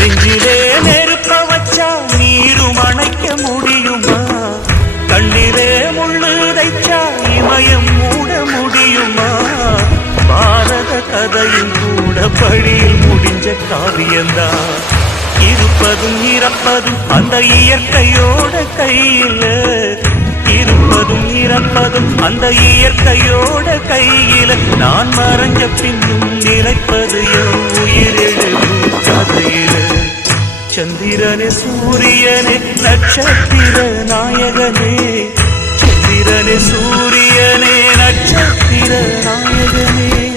நெஞ்சிலே நெருப்ப வச்சா நீரும் அணைக்க முடியுமா? கண்ணிலே முள்ளு தைச்சா இமயம் மூட முடியுமா? பாரத கதையும் கூட படியில் முடிஞ்ச காவியந்தான். இருப்பதும் இறப்பதும் அந்த இயற்கையோட கையில, இருப்பதும் இறப்பதும் அந்த இயற்கையோட கையில. நான் மறைஞ்ச பின்னும் நிலைப்பது என் உயிரெழுதும் கதையில. சந்திரனே சூரியனே நட்சத்திர நாயகனே, சந்திரனே சூரியனே நட்சத்திர நாயகனே.